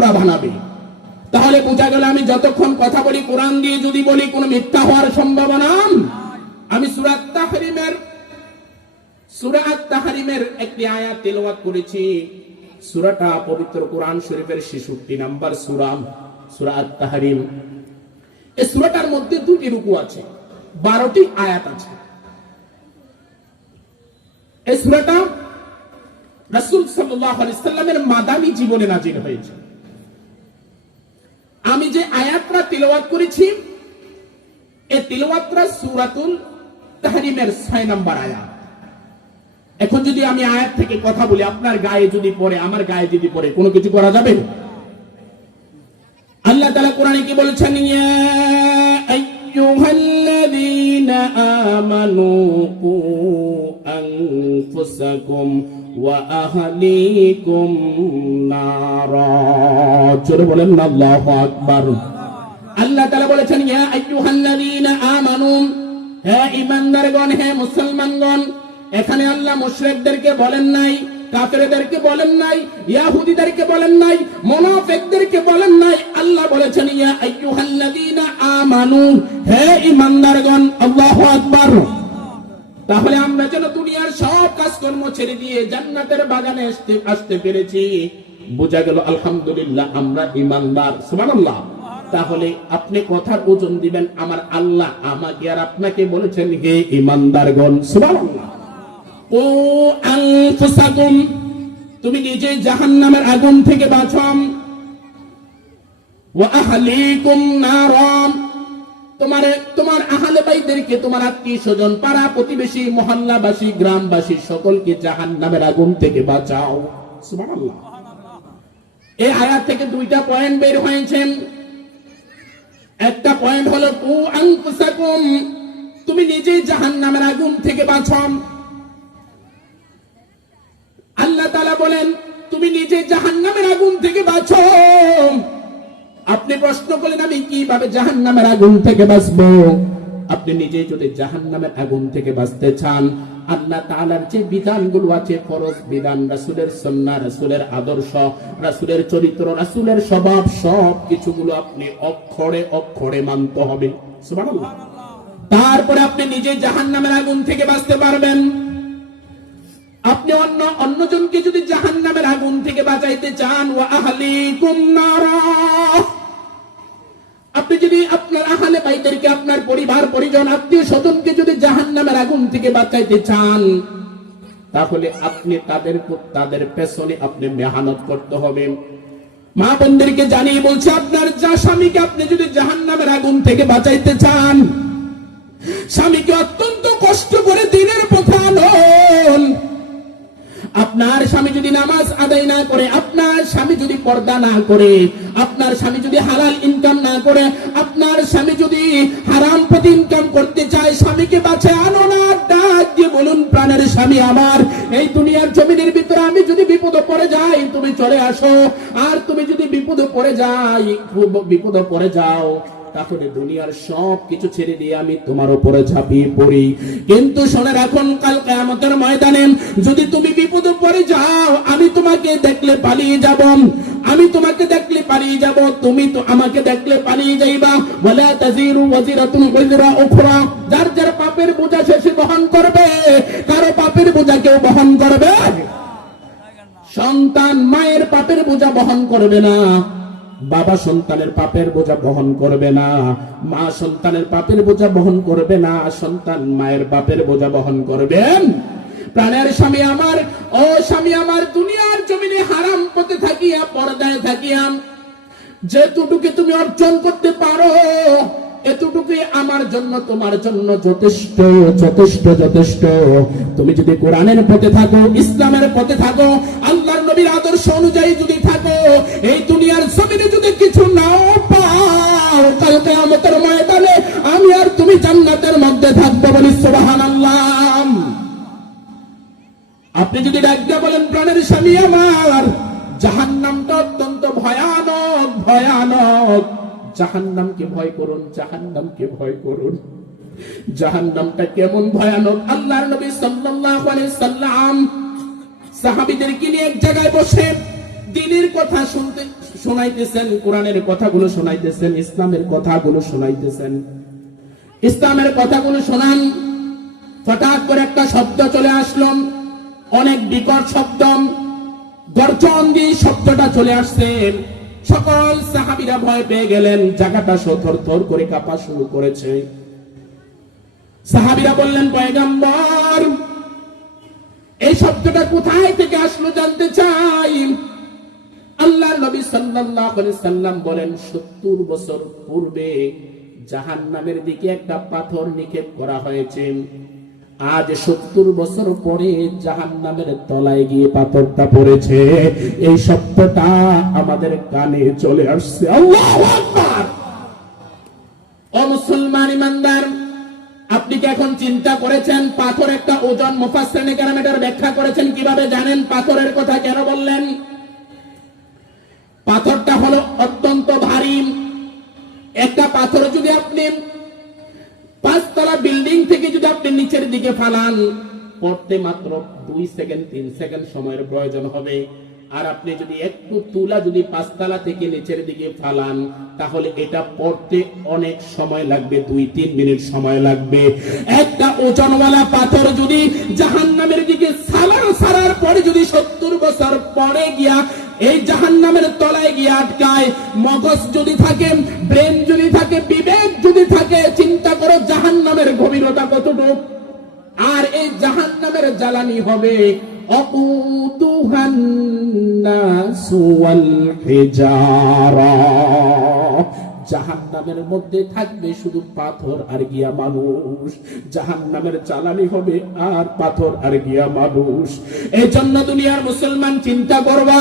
আমরা বানাবে। তাহলে বোঝা গেল আমি যতক্ষণ কথা বলি কোরআন দিয়ে, যদি বলি কোনো মিথ্যা হওয়ার সম্ভাবনা, আমি সুরাত তাহরিমের সুরাত তাহরিমের একটি আয়াত তেলাওয়াত করেছি। সুরাটা পবিত্র কোরআন শরীফের 66 নাম্বার সূরা সুরাত তাহরিম। এই সুরাটার মধ্যে দুটি রুকু আছে 12টি আয়াত আছে। এই সুরাটা রাসূল সাল্লাল্লাহু আলাইহি সাল্লামের মাদানী জীবনে নাজিল হয়েছে। যে আয়াতটা তিলওয়াত করেছি এই তিলওয়াতটা সূরাতুল তাহরিমের 6 নম্বর আয়াত। এখন যদি আমি আয়াত থেকে কথা বলি, আপনার গায়ে যদি পড়ে, আমার গায়ে যদি পড়ে, কোনো কিছু করা যাবে? আল্লাহ তাআলা কোরআনে কি বলেছেন? আমানু কু আহলিকুম নারা জোরে বলেন আল্লাহু আকবার। আল্লাহ তাআলা বলেছেন, ইয়া আইয়ুহাল্লাযীনা আমানু, হে ঈমানদারগণ, হে মুসলমানগণ, এখানে আল্লাহ মুশরিকদেরকে বলেন নাই, কাফেরদেরকে বলেন নাই, ইয়াহুদিদেরকে বলেন নাই, মুনাফিকদেরকে বলেন নাই। আল্লাহ বলেছেন, ইয়া আইয়ুহাল্লাযীনা আমানু, হে ঈমানদারগণ, আল্লাহু আকবার। তাহলে আমরা যেন দুনিয়ার সব কাজকর্ম ছেড়ে দিয়ে জান্নাতের বাগানে আসতে আসতে পেরেছি। বোঝা গেল, আলহামদুলিল্লাহ, আমরা ইমানদার। সুবহানাল্লাহ। তাহলে আপনি কথার ওজন দিবেন, আমার আল্লাহ আমাকে আর আপনাকে বলেছেন, হে ইমানদারগণ, সুবহানাল্লাহ। ও আনফুসাকুম, তুমি নিজে জাহান্নামের আগুন থেকে বাঁচাম ওয়া আহলিকুম নারাম, তোমার তোমার আহলে বাইদেরকে তোমার আত্মীয় স্বজন, পাড়া প্রতিবেশী, মহল্লাবাসী, গ্রামবাসী, সকলকে জাহান্নামের আগুন থেকে বাঁচাও। সুবহানাল্লাহ। এই আয়াত থেকে দুইটা পয়েন্ট বের হয়েছে। একটা পয়েন্ট হলো, কু আনফুসাকুম তুমি নিজেই জাহান্নামের আগুন থেকে বাঁচাও। আল্লাহ তালা বলেন, তুমি নিজে জাহান্নামের আগুন থেকে বাঁচো আপনি প্রশ্ন করলেন, আমি কীভাবে জাহান্নামের আগুন থেকে বাঁচবো? আপনি নিজে যদি জাহান্নামের আগুন থেকে বাঁচতে চান, আল্লাহ যে বিধানগুলো আছে, ফরজ বিধান আদর্শ চরিত্র স্বভাব সব কিছুগুলো আপনি অক্ষরে অক্ষরে মানতে হবে। তারপরে আপনি নিজে জাহান্নামের আগুন থেকে বাঁচতে পারবেন। আপনি অন্য, অন্যজনকে যদি জাহান নামের আগুন থেকে বাঁচাইতে চান ও আহলিকুম নারা যদি আপনার আহালে বাইদেরকে আপনার পরিবার, পরিজন, আত্মীয় স্বজনকে যদি জাহান নামের আগুন থেকে বাঁচাইতে চান, তাহলে আপনি তাদের তাদের পেছনে আপনি মেহানত করতে হবে। মা বোনদেরকে জানিয়ে বলছে, আপনার যা স্বামীকে আপনি যদি জাহান নামের আগুন থেকে বাঁচাইতে চান আপনার স্বামী যদি নামাজ আদায় না করে, আপনার স্বামী যদি পর্দা না করে, আপনার স্বামী যদি হালাল ইনকাম না করে, আপনার স্বামী যদি হারাম পথে ইনকাম করতে চায়, স্বামীকে বাঁচে আনো না, ডাক দিয়ে বলুন, প্রাণের স্বামী আমার, এই দুনিয়ার জমিনের ভিতরে আমি যদি বিপদে পড়ে যাই, তুমি চলে আসো। আর তুমি যদি বিপদে পড়ে যাই, বিপদে পড়ে যাও। তাহলে দুনিয়ার সব কিছু ছেড়ে দিয়ে আমি তোমার উপরে ঝাঁপিয়ে পড়ি। কিন্তু শোনে রাখুন, কাল কেয়ামতের ময়দানে যদি তুমি বিপদে পড়ে যাও, আমি তোমাকে দেখলে পালিয়ে যাব। আমি তোমাকে দেখলে পালিয়ে যাব, তুমি তো আমাকে দেখলে পালিয়ে যাইবা। বলে তাজিরু ওয়াজিরাতুন ওয়াজিরা উখরা। যার যার পাপের বোঝা শেষে বহন করবে। কারও পাপের বোঝা কেউ বহন করবে? সন্তান মায়ের পাপের বোঝা বহন করবে না। বাবা সন্তানের পাপের বোঝা বহন করবে না, মা সন্তানের পাপের বোঝা বহন করবে না, সন্তান মায়ের বাপের বোঝা বহন করবেন। প্রাণের স্বামী আমার, ও স্বামী আমার, দুনিয়ার জমিনে হারাম পথে থাকিয়া, পর্দায় থাকিয়া যেটুকু তুমি অর্জন করতে পারো এতটুকুই আমার জন্য, তোমার জন্য যথেষ্ট যথেষ্ট যথেষ্ট। তুমি যদি কোরআনের পথে থাকো, ইসলামের পথে থাকো, আল্লাহর নবীর আদর্শ অনুযায়ী যদি থাকো, এই দুনিয়ার জমিনে যদি কিছু নাও পাও কালকে আমাদের ময়দানে আমি আর তুমি জান্নাতের মধ্যে থাকব বলি সুবহানাল্লাহ। আপনি যদি ডাকতে বলেন, প্রাণের স্বামী আমার, জাহান্নামটা অত্যন্ত ভয়ানক ভয়ানক। জাহান্নামকে ভয় করুন, জাহান্নামকে ভয় করুন। জাহান্নামটা কেমন ভয়ানক? আল্লাহর নবী সাল্লাল্লাহু আলাইহি সাল্লাম সাহাবীদেরকে নিয়ে এক জায়গায় বসে দিনের কথা শুনতে শোনাইতেছেন, কোরআনের কথাগুলো শোনাইতেছেন, ইসলামের কথাগুলো শোনাইতেছেন। ইসলামের কথাগুলো শোনান, হঠাৎ করে একটা শব্দ চলে আসলো, অনেক বিকট শব্দ, গর্জন দিয়ে শব্দটা চলে আসছে। সকল সাহাবিরা ভয় পেয়ে গেলেন, জায়গাটা সথর থর করে কাঁপা শুরু করেছে। সাহাবিরা বললেন, পয়গম্বর, এই শব্দটা কোথায় থেকে আসলো জানতে চাই? আল্লাহ নবী সাল্লাল্লাহু আলাইহি সাল্লাম বলেন 70 বছর পূর্বে জাহান্নামের দিকে একটা পাথর নিক্ষেপ করা হয়েছে। আজ সত্তর বছর পরে জাহান্নামের তলায় গিয়ে পাথরটা পড়েছে। এই শব্দটা আমাদের কানে চলে আসছে। আল্লাহু মুসলমান ইমানদার, আপনি কি এখন চিন্তা করেছেন পাথর একটা ওজন এটার ব্যাখ্যা করেছেন কীভাবে জানেন? পাথরের কথা কেন বললেন? পাথরটা হলো অত্যন্ত ভারী। একটা পাথর পাঁচতলা বিল্ডিং থেকে যদি আপনি নিচের দিকে ফালান, পড়তে মাত্র দুই সেকেন্ড, তিন সেকেন্ড সময়ের প্রয়োজন হবে। আর আপনি যদি একটু তুলা যদি পাঁচতলা থেকে নিচের দিকে ফালান, তাহলে এটা পড়তে অনেক সময় লাগবে, দুই, তিন মিনিট সময় লাগবে। একটা ওজনওয়ালা পাথর যদি জাহান্নামের দিকে সালার সারার পরে যদি সত্তর বছর পরে গিয়া এই জাহান নামের তলায় গিয়ে আটকায়। মগজ যদি থাকে, ব্রেন যদি থাকে, বিবেক যদি থাকে, চিন্তা করো জাহান নামের গভীরতা কতটুকু? আর এই জাহান নামের জ্বালানি হবে অপুতুহান সুয়াল ওয়াল হিজারা জাহান্নামের মধ্যে থাকবে শুধু পাথর আর গিয়া মানুষ। জাহান্নামের জ্বালানি হবে আর পাথর আর গিয়া মানুষ। এই জন্য দুনিয়ার মুসলমান চিন্তা করবা,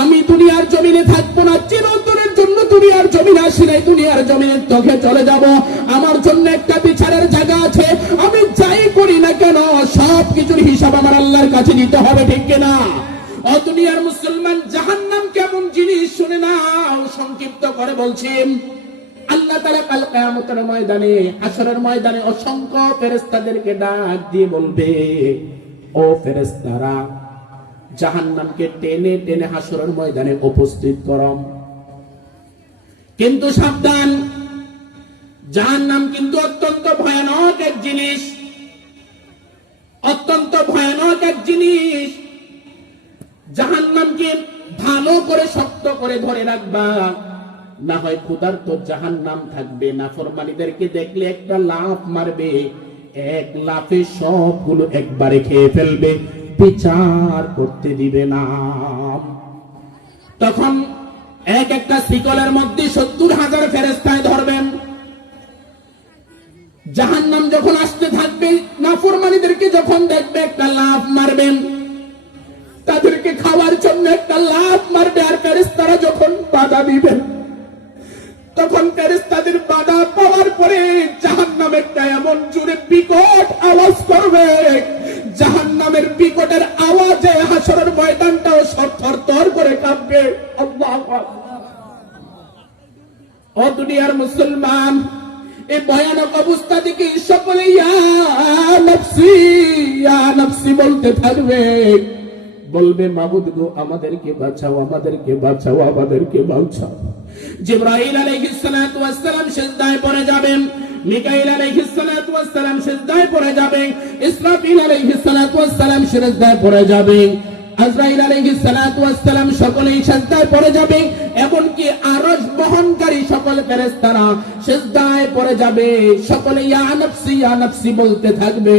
আমি দুনিয়ার জমিনে থাকব না চিরন্তরের জন্য দুনিয়ার জমিনে আসি নাই, দুনিয়ার জমিনের চোখে চলে যাব। আমার জন্য একটা বিচারের জায়গা আছে, আমি যাই করি না কেন, সব কিছুর হিসাব আমার আল্লাহর কাছে দিতে হবে, ঠিক কিনা? ও দুনিয়ার মুসলমান, জাহান্নাম কেমন জিনিস, শুনে নাও, সংক্ষিপ্ত করে বলছি। তাআলা কাল কিয়ামতের ময়দানে হাসরের ময়দানে অসংখ্য ফেরেশতাদেরকে ডাক দিয়ে বলবে, ও ফেরেশতারা, জাহান্নামকে টেনে টেনে হাসরের ময়দানে উপস্থিত করম কিন্তু সাবধান, জাহান্নাম কিন্তু অত্যন্ত ভয়ানক এক জিনিস, অত্যন্ত ভয়ানক এক জিনিস। জাহান্নামকে ভালো করে শক্ত করে ধরে রাখবা। না হয় ক্ষুধার তো জাহান্নাম থাকবে না ফরমানিদেরকে দেখলে একটা লাফ মারবে। এক লাফে সবগুলো একবারে খেয়ে ফেলবে, বিচার করতে দিবে না। তখন এক একটা শিকলের মধ্যে সত্তর হাজার ফেরেস্তায় ধরবেন। জাহান্নাম যখন আসতে থাকবে, নাফরমানিদেরকে যখন দেখবে, একটা লাভ মারবেন। তাদেরকে খাওয়ার জন্য একটা লাভ মারবে, আর ফেরেস্তারা যখন বাধা দিবেন। তখন ফেরেস্তাদের বাধা পাওয়ার পরে জাহান্নাম একটা এমন জোরে বিকট আওয়াজ করবে। জাহান্নামের বিকটের আওয়াজে হাসরের ময়দানটাও সরথর তর করে কাঁপবে। ও দুনিয়ার মুসলমান এই ভয়ানক অবস্থা থেকে সকলে ইয়া নফসি ইয়া নফসি বলতে থাকবে। বলবে, মাবুদ গো, আমাদেরকে বাঁচাও আমাদেরকে বাঁচাও আমাদেরকে বাঁচাও। জিব্রাইল আলাইহিস সালাতু ওয়াস সালাম সিজদায় পড়ে যাবেন, মিকাইল আলাইহিস সালাতু ওয়াস সালাম সিজদায় পড়ে ইসরাফিল আলাইহিস সালাতু ওয়াস সালাম সিজদায় পড়ে আজরাইল আলাইহিস সালাতু ওয়াস সালাম সকলেই সিজদায় পড়ে যাবে, এমনকি আরশ বহনকারী সকল ফেরেশতারা সিজদায় পড়ে যাবে, সকলে ইয়া নফসি ইয়া নফসি বলতে থাকবে।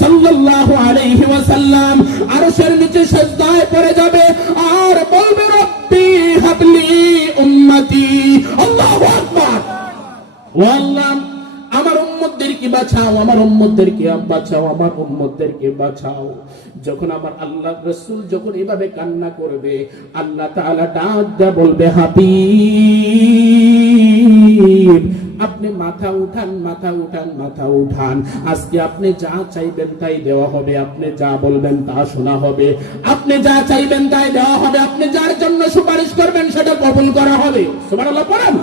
সাল্লাল্লাহু আলাইহি ওয়াসাল্লাম আরশের নিচে সিজদায় পড়ে যাবে আর বলবে, রব্বি হাবলি উম্মতি। আল্লাহু আকবার। ও আল্লাহ, আমার উম্মতদেরকে বাঁচাও, আমার উম্মতদেরকে বাঁচাও, আমার উম্মতদেরকে বাঁচাও। যখন আমার আল্লাহ রসুল যখন এভাবে কান্না করবে, আল্লাহ তাআলা ডাক বলবে, হাবিব আপনি মাথা উঠান মাথা উঠান মাথা উঠান। আজকে আপনি যা চাইবেন তাই দেওয়া হবে, আপনি যা বলবেন তা শোনা হবে। আপনি যা চাইবেন তাই দেওয়া হবে, আপনি যার জন্য সুপারিশ করবেন সেটা কবুল করা হবে। সুবহানাল্লাহ, পড়েন।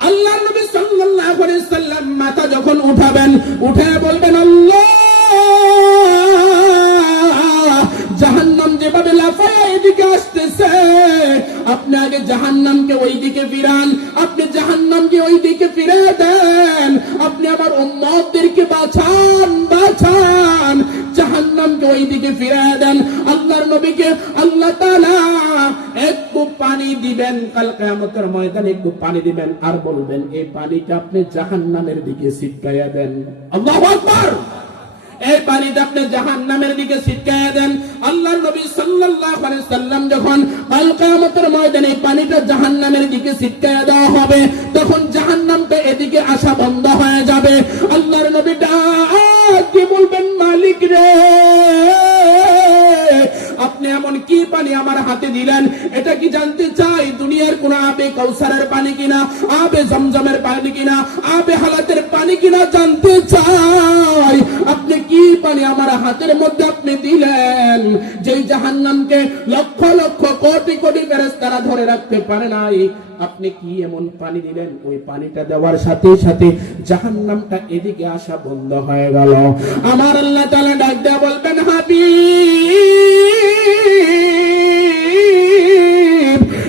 আল্লাহ নবী সাল্লাল্লাহু আলাইহি সাল্লাম মাথা যখন উঠাবেন, উঠে বলবেন, আল্লাহ! আপনি আগে জাহান্নামকে ওই ফিরান, আপনি জাহান্নামকে ওই ফিরে দেন। আপনি আমার উম্মতদেরকে বাঁচান বাঁচান। জাহান্নামকে ওই ফিরে দেন। আল্লাহর নবীকে আল্লাহ তাআলা একটু পানি দিবেন, কাল কিয়ামতের ময়দানে একটু পানি দিবেন আর বলবেন এই পানিটা আপনি জাহান্নামের দিকে ছিটকাইয়া দেন। আল্লাহু আকবার! এই পানিটা আপনি জাহান নামের দিকে ছিটকাইয়া দেন। আল্লাহ নবী সাল্লাল্লাহু সাল্লাম যখন কাল কিয়ামতের ময়দানে পানিটা জাহান নামের দিকে ছিটকাইয়া দেওয়া হবে, তখন জাহান নামটা এদিকে আসা বন্ধ হয়ে যাবে। আল্লাহর নবী ডাক দিয়ে বলবেন মালিক রে? আপনি এমন কি পানি আমার হাতে দিলেন? এটা কি জানতে চাই? দুনিয়ার কোন আবে কৌসারের পানি কিনা, আবে জমজমের পানি কিনা, আবে হালাতের পানি কিনা জানতে চাই। আপনি কি পানি আমার হাতের মধ্যে আপনি দিলেন? জাহান্নামকে লক্ষ লক্ষ কোটি কোটি ফেরেশতারা ধরে রাখতে পারে নাই। আপনি কি এমন পানি দিলেন? ওই পানিটা দেওয়ার সাথে সাথে জাহান্নামটা এদিকে আসা বন্ধ হয়ে গেল। আমার আল্লাহ তাআলা ডাক দেয়া বলবেন, হাবিব,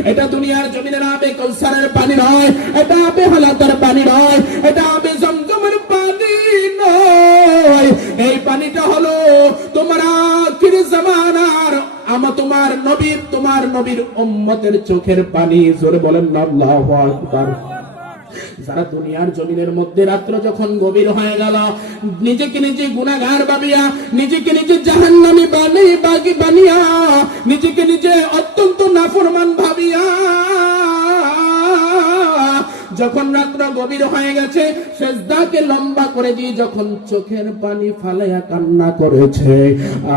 এটা দুনিয়ার জমিনের আবে কৌসারের পানি নয়, এটা আবে হালাতার পানি নয়, এটা আবে জমজমের পানি নয়। এই পানিটা হলো তোমার আখির জামানার আমা তোমার নবীর তোমার নবীর উম্মতের চোখের পানি, জোরে বলেন আল্লাহু আকবার। যারা দুনিয়ার জমিনের মধ্যে রাত্র যখন গভীর হয়ে গেল, নিজেকে নিজে গুণাগার ভাবিয়া নিজেকে নিজে জাহান্নামী বানি বাগি বানিয়া, নিজেকে নিজে অত্যন্ত নাফরমান ভাবিয়া যখন রাত্র গভীর হয়ে গেছে, সেজদাকে লম্বা করে দিয়ে যখন চোখের পানি ফালাইয়া কান্না করেছে,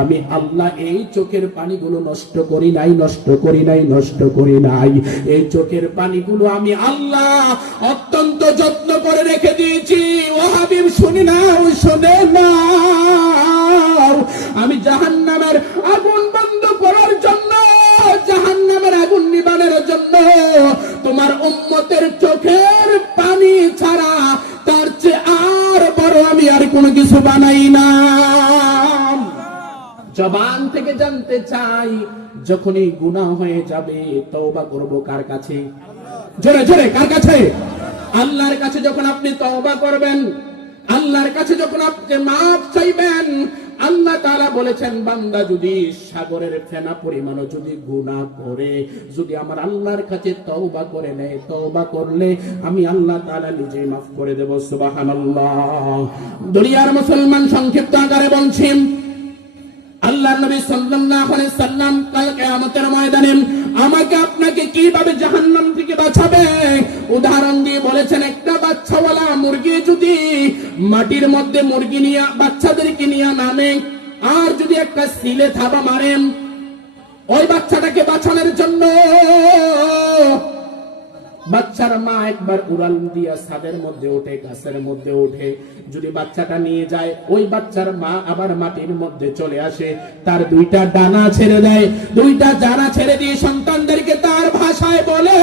আমি আল্লাহ এই চোখের পানিগুলো নষ্ট করি নাই, নষ্ট করি নাই, নষ্ট করি নাই। এই চোখের পানিগুলো আমি আল্লাহ অত্যন্ত যত্ন করে রেখে দিয়েছি। ও হাবিব, শুনি নাও, শুনে নাও। আমি জাহান্নামের আগুন বন্ধ করার জন্য, জাহান্নামের আগুন নিবানের জন্য তোমার উম্মতের চোখের পানি ছাড়া তার চেয়ে আর বড় আমি আর কোনো কিছু বানাই না। জবান থেকে জানতে চাই যখন এই গুনাহ হয়ে যাবে, তওবা করব কার কাছে? জোরে জোরে, কার কাছে? আল্লাহর কাছে যখন আপনি তওবা করবেন, আল্লাহর কাছে যখন আপনি মাফ চাইবেন আল্লাহ তাআলা বলেছেন, বান্দা যদি সাগরের ফেনা পরিমাণও যদি গুনাহ করে, যদি আমার আল্লাহর কাছে তওবা করে নেয়, তওবা করলে আমি আল্লাহ তারা নিজেই মাফ করে দেব, সুবহানাল্লাহ। দুনিয়ার মুসলমান সংক্ষিপ্ত আকারে বলছি, আল্লাহ নবী সাল্লাল্লাহু আলাইহি সাল্লাম কাল কিয়ামতের ময়দানে আমাকে আপনাকে কীভাবে জাহান্নাম থেকে বাঁচাবে? উদাহরণ দিয়ে বলেছেন, একটা বাচ্চাওয়ালা মুরগি যদি মাটির মধ্যে মুরগি নিয়ে, বাচ্চাদেরকে নিয়ে নামে, আর যদি একটা সিলে থাবা মারেন, ওই বাচ্চাটাকে বাঁচানোর জন্য বাচ্চার মা একবার উড়াল দিয়া ছাদের মধ্যে ওঠে, গাছের মধ্যে ওঠে। যদি বাচ্চাটা নিয়ে যায়, ওই বাচ্চার মা আবার মাটির মধ্যে চলে আসে। তার দুইটা ডানা ছেড়ে দেয়। দুইটা ডানা ছেড়ে দিয়ে সন্তানদেরকে তার ভাষায় বলে,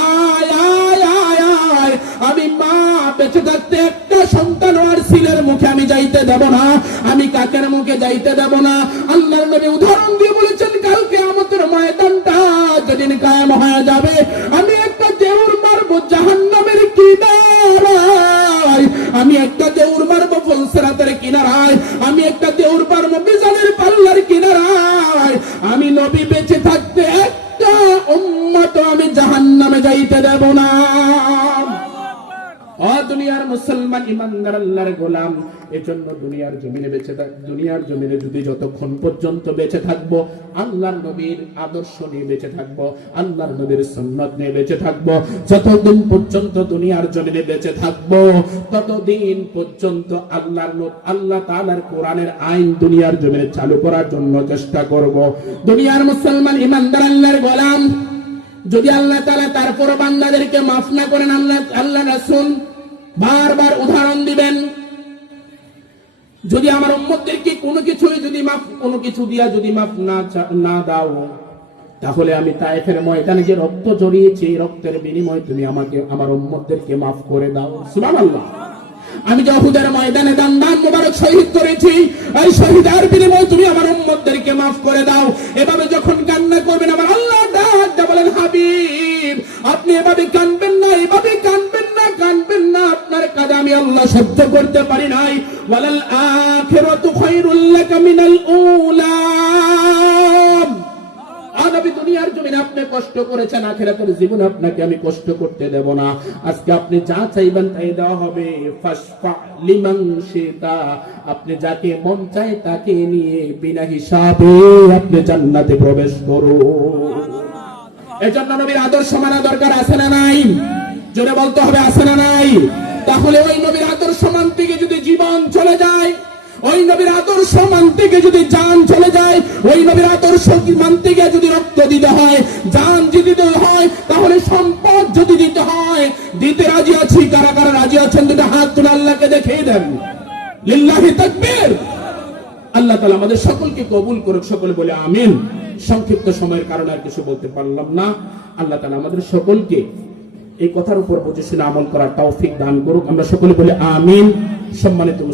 আয় আয় আয় আয়, আমি মা বেঁচে থাকতে একটা সন্তান আর সিলের মুখে আমি যাইতে দেব না। আমি কাকের মুখে যাইতে দেব না। আল্লাহর নবী উদাহরণ দিয়ে বলেছেন, কালকে আমাদের ময়দানটা যেদিন কায়েম হয়ে যাবে, আমি ফলসেরাতের কিনারায়, আমি একটা দেউর মারবো মিজানের পাল্লার কিনারায়। আমি নবী বেঁচে থাকতে একটা উম্মত আমি জাহান্নামে যাইতে দেব না। দুনিয়ার মুসলমান ইমানদার আল্লাহর গোলাম, এজন্য দুনিয়ার জমিনে বেঁচে থাক, দুনিয়ার জমিনে যদি যতক্ষণ পর্যন্ত বেঁচে থাকব, আল্লাহর নবীর আদর্শ নিয়ে বেঁচে থাকব, আল্লাহর নবীর সুন্নত নিয়ে বেঁচে থাকব, যতদিন পর্যন্ত দুনিয়ার জমিনে বেঁচে থাকব, ততদিন পর্যন্ত আল্লাহর আল্লাহ তাআলার কোরআনের আইন দুনিয়ার জমিনে চালু করার জন্য চেষ্টা করব। দুনিয়ার মুসলমান ইমানদার আল্লাহর গোলাম যদি আল্লাহ তালা তারপর বান্দাদেরকে মাফ না করেন, আল্লাহ আল্লাহ রাসুল বারবার উদাহরণ দিবেন। যদি আমার উম্মতদেরকে কোনো কিছুই যদি মাফ, কোনো কিছু দিয়া যদি মাফ না না দাও, তাহলে আমি তায়েফের ময়দানে যে রক্ত জড়িয়েছি রক্তের বিনিময়ে তুমি আমাকে, আমার উম্মতদেরকে মাফ করে দাও। সুবহানাল্লাহ। আমি যহুদের ময়দানে দান দান মোবারক শহীদ করেছি, এই শহীদের বিনিময়ে তুমি আমার উম্মতদেরকে মাফ করে দাও। এভাবে যখন কান্না করবেন, আমার আল্লাহ ডাক বলেন, হাবিব, আপনি এভাবে কানবেন না, এভাবে কানবেন না কানবেন না। আপনার কাজে আমি আল্লাহ সহ্য করতে পারি নাই। ওয়ালাল আখিরাতু খায়রুল লাকা মিনাল উলা। দুনিয়ার আপনি কষ্ট করেছেন, আখেরাতের জীবনে আপনাকে আমি কষ্ট করতে দেব না। আজকে আপনি যা চাইবেন তাই দেওয়া হবে। লিমান আপনি যাকে মন চায় তাকে নিয়ে বিনা হিসাবে আপনি জান্নাতে প্রবেশ করুন। এজন্য নবীর আদর্শ মানা দরকার, আছে না নাই? জোরে বলতে হবে, আছে না নাই? তাহলে ওই নবীর আদর্শ মানতে যদি জীবন চলে যায়, ওই নবীর আদর্শ মানতে গিয়ে যদি জান চলে যায়, ওই নবীর আদর্শ মানতে গিয়ে যদি রক্ত দিতে হয় জান যদি দিতে হয়, তাহলে সম্পদ যদি দিতে হয়, দিতে রাজি আছি কারা কারা রাজি আছেন, দুটো হাত তুলে আল্লাহকে দেখিয়ে দেন। লিল্লাহি তাকবীর। আল্লাহ তালা আমাদের সকলকে কবুল করুক, সকলে বলে আমিন। সংক্ষিপ্ত সময়ের কারণে আর কিছু বলতে পারলাম না। আল্লাহ তালা আমাদের সকলকে এই কথার উপর বুঝে শুনে আমল করার তৌফিক দান করুক। আমরা সকলে বলে আমিন। সম্মানিত